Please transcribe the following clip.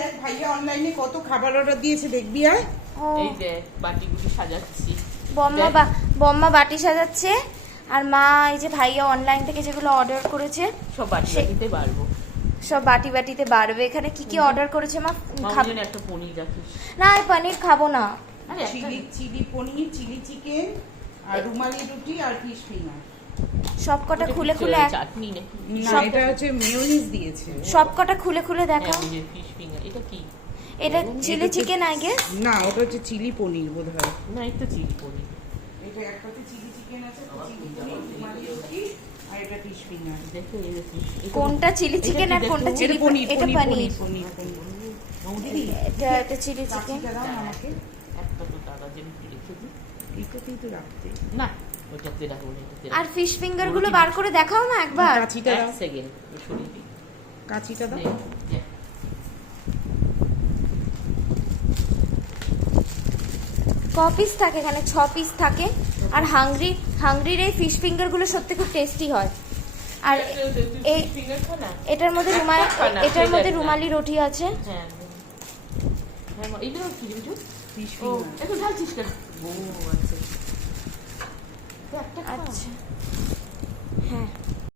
দেখ ভাইয়া অনলাইনে কত খাবার অর্ডার দিয়েছে দেখবি আয়। এই দেখ বাটিগুলো সাজাচ্ছি। বম্মা বাটি সাজাচ্ছে আর মা এই যে ভাইয়া অনলাইন থেকে যেগুলো অর্ডার করেছে সব বাটিতে বাড়বো, সব বাটিতে বাড়বে। এখানে কি কি অর্ডার করেছে মা? খাবো একটা পনির রাখিস। না আমি পনির খাবো না। আরে চিলি পনির, চিলি চিকেন আর রুমালি রুটি আর ফিশ ফিঙ্গার। সব কটা খুলে চাটনি নাকি? না এটা হচ্ছে মেয়োনিজ দিয়েছে। সব কটা খুলে দেখাও। ফিশ ফিঙ্গার এটা কি? এটা চিলি চিকেন আই গেস। না ওটা হচ্ছে চিলি পনির বোধহয়। না এটা চিলি পনির। এটা একটাতে চিলি চিকেন আছে, চিলি পনির, রুমালি রুটি আর এটা ফিশ ফিঙ্গার। দেখো কোনটা চিলি চিকেন আর কোনটা চিলি পনির? এটা পনির। এটা চিলি চিকেন। দাও আমাকে একটা তো টাকা যেন রেখে দিই। এইটাতেই তো রাখতে। না ওটাতে রাখবো না, এটাতে আর ফিশ ফিঙ্গার গুলো বার করে দেখাও না একবার। কাঁচিটা দাও, এক সেকেন্ড সরিয়ে দিই। কাঁচিটা দাও। দেখ, ক পিস থাকে এখানে? 6 পিস থাকে। আর হাংরির এই ফিশ ফিঙ্গার গুলো সত্যি খুব টেস্টি হয়। আর এই ফিঙ্গার খা না। এটার মধ্যে রুমালি রুটি আছে। হ্যাঁ হ্যাঁ এইগুলো কি কিছু ফিশ ও ফিঙ্গার একটু ঢালছিস কেন? ও আচ্ছা একটা খা। আচ্ছা হ্যাঁ